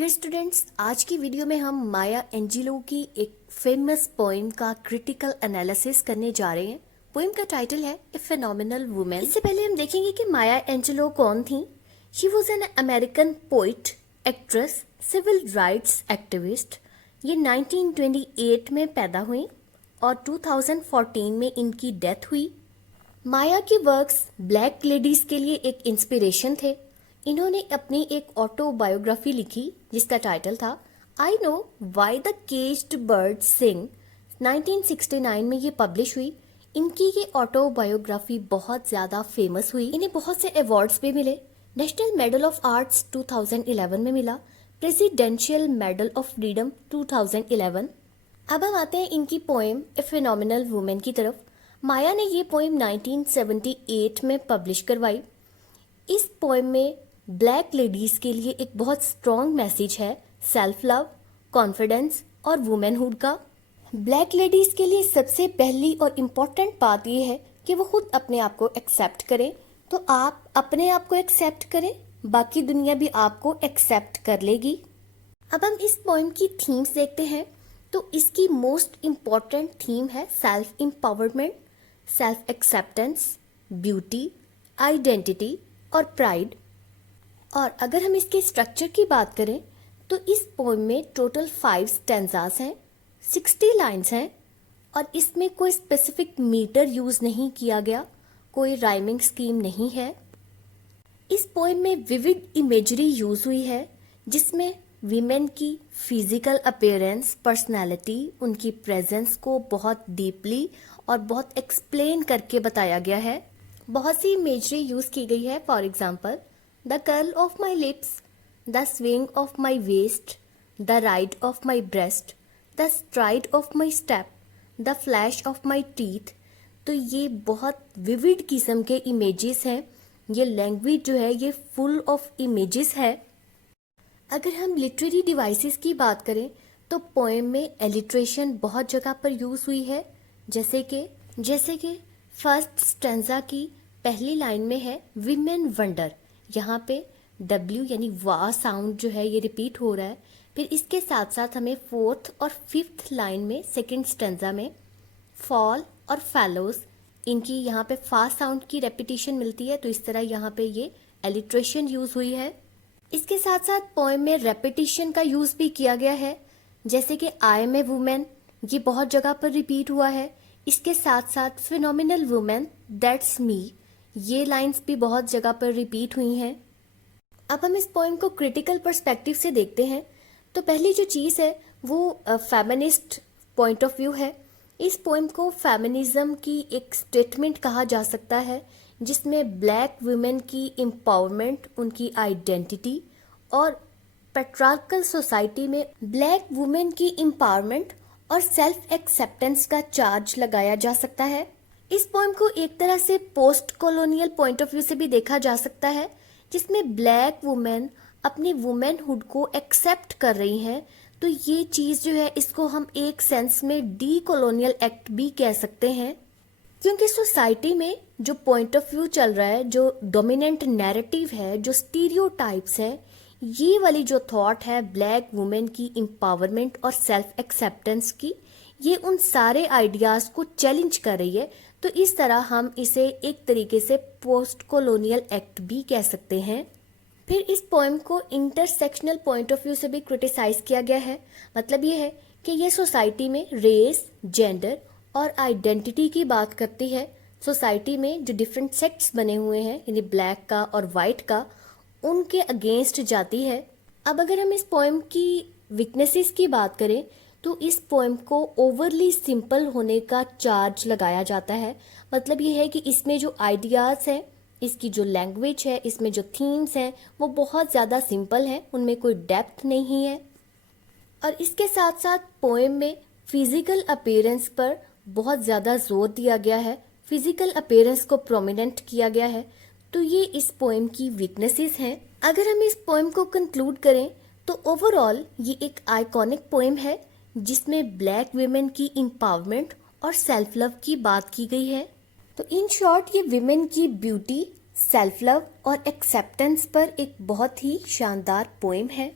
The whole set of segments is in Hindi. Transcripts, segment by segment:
डियर स्टूडेंट्स, आज की वीडियो में हम माया एंजेलो की एक फेमस पोएम का क्रिटिकल एनालिसिस करने जा रहे हैं। पोएम का टाइटल है ए फेनोमेनल वुमेन। इससे पहले हम देखेंगे कि माया एंजेलो कौन थी। She was an American poet, actress, civil rights activist. ये 1928 में पैदा हुई और 2014 में इनकी डेथ हुई। माया के वर्क्स ब्लैक लेडीज के लिए एक इंस्पिरेशन थे। इन्होंने अपनी एक ऑटोबायोग्राफी लिखी जिसका टाइटल था I know why the caged bird sing. 1969 में ये पब्लिश हुई। इनकी ये ऑटोबायोग्राफी बहुत ज़्यादा फेमस हुई। इन्हें बहुत से अवार्ड्स भी मिले। नेशनल मेडल ऑफ आर्ट्स 2011 में मिला, प्रेसिडेंशियल मेडल ऑफ फ्रीडम 2011। अब हम आते हैं इनकी पोएम ए फिनोमिनल वुमेन की तरफ। माया ने ये पोएम 1978 में पब्लिश करवाई। इस पोएम में ब्लैक लेडीज के लिए एक बहुत स्ट्रॉन्ग मैसेज है, सेल्फ लव, कॉन्फिडेंस और वुमेनहुड का। ब्लैक लेडीज के लिए सबसे पहली और इम्पोर्टेंट बात यह है कि वो खुद अपने आप को एक्सेप्ट करें। तो आप अपने आप को एक्सेप्ट करें, बाकी दुनिया भी आपको एक्सेप्ट कर लेगी। अब हम इस पोएम की थीम्स देखते हैं। तो इसकी मोस्ट इम्पॉर्टेंट थीम है self empowerment, self acceptance, beauty, identity और प्राइड। और अगर हम इसके स्ट्रक्चर की बात करें तो इस पोएम में टोटल 5 स्टैंजास हैं, 60 लाइन्स हैं और इसमें कोई स्पेसिफिक मीटर यूज नहीं किया गया, कोई राइमिंग स्कीम नहीं है। इस पोएम में विविड इमेजरी यूज हुई है जिसमें वीमेन की फिजिकल अपीयरेंस, पर्सनैलिटी, उनकी प्रेजेंस को बहुत डीपली और बहुत एक्सप्लेन करके बताया गया है। बहुत सी इमेजरी यूज की गई है। For example, the curl of my lips, the swing of my waste, the ride of my breast, the STRIDE of my step, the flash of my teeth. तो ये बहुत विविड किस्म के इमेजेस हैं। ये लैंग्वेज जो है ये फुल ऑफ इमेजेस है। अगर हम लिटरेरी डिवाइसेस की बात करें तो पोएम में एलिट्रेशन बहुत जगह पर यूज हुई है। जैसे कि फर्स्ट स्टैंजा की पहली लाइन में है विमेन वंडर। यहाँ पे W यानी वाह साउंड जो है ये रिपीट हो रहा है। फिर इसके साथ साथ हमें 4th और 5th लाइन में सेकंड स्टैंजा में फॉल और फैलोज, इनकी यहाँ पे फा साउंड की रेपिटेशन मिलती है। तो इस तरह यहाँ पे ये एलिट्रेशन यूज हुई है। इसके साथ साथ पोएम में रेपिटेशन का यूज भी किया गया है। जैसे कि आई एम ए वुमेन, ये बहुत जगह पर रिपीट हुआ है। इसके साथ साथ फिनोमिनल वुमेन, दैट्स मी, ये लाइंस भी बहुत जगह पर रिपीट हुई हैं। अब हम इस पोएम को क्रिटिकल पर्सपेक्टिव से देखते हैं। तो पहली जो चीज़ है वो फेमिनिस्ट पॉइंट ऑफ व्यू है। इस पोएम को फेमिनिज्म की एक स्टेटमेंट कहा जा सकता है जिसमें ब्लैक वुमेन की एम्पावरमेंट, उनकी आइडेंटिटी और पैट्रियार्कल सोसाइटी में ब्लैक वुमेन की एम्पावरमेंट और सेल्फ एक्सेप्टेंस का चार्ज लगाया जा सकता है। इस पोएम को एक तरह से post colonial point of view से भी देखा जा सकता है जिसमें ब्लैक वुमेन अपनी वुमेनहुड को एक्सेप्ट कर रही हैं। तो ये चीज़ जो है इसको हम एक सेंस में डी कॉलोनियल एक्ट भी कह सकते हैं, क्योंकि सोसाइटी में जो पॉइंट ऑफ व्यू चल रहा है, जो डोमिनेंट नैरेटिव है, जो स्टीरियोटाइप्स हैं, ये वाली जो थॉट है ब्लैक वुमेन की एम्पावरमेंट और सेल्फ एक्सेप्टेंस की, ये उन सारे आइडियाज को चैलेंज कर रही है। तो इस तरह हम इसे एक तरीके से पोस्ट कॉलोनियल एक्ट भी कह सकते हैं। फिर इस पोएम को इंटरसेक्शनल पॉइंट ऑफ व्यू से भी क्रिटिसाइज किया गया है। मतलब ये है कि ये सोसाइटी में रेस, जेंडर और आइडेंटिटी की बात करती है। सोसाइटी में जो डिफरेंट सेक्ट्स बने हुए हैं, यानी ब्लैक का और वाइट का, उनके अगेंस्ट जाती है। अब अगर हम इस पोएम की वीकनेसेस की बात करें तो इस पोएम को ओवरली सिंपल होने का चार्ज लगाया जाता है। मतलब ये है कि इसमें जो आइडियाज हैं, इसकी जो लैंग्वेज है, इसमें जो थीम्स हैं वो बहुत ज़्यादा सिंपल हैं, उनमें कोई डेप्थ नहीं है। और इसके साथ साथ पोएम में फिजिकल अपीयरेंस पर बहुत ज़्यादा जोर दिया गया है, फिजिकल अपीयरेंस को प्रोमिनेंट किया गया है। तो ये इस पोएम की वीकनेसेस हैं। अगर हम इस पोएम को कंक्लूड करें तो ओवरऑल ये एक आइकॉनिक पोएम है जिसमें ब्लैक वुमेन की एम्पावरमेंट और सेल्फ लव की बात की गई है। तो इन शॉर्ट ये विमेन की ब्यूटी, सेल्फ लव और एक्सेप्टेंस पर एक बहुत ही शानदार पोएम है।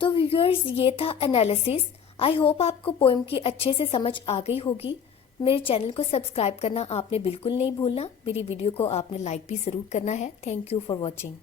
तो व्यूअर्स, ये था एनालिसिस। आई होप आपको पोएम की अच्छे से समझ आ गई होगी। मेरे चैनल को सब्सक्राइब करना आपने बिल्कुल नहीं भूलना। मेरी वीडियो को आपने लाइक भी ज़रूर करना है। Thank you for watching.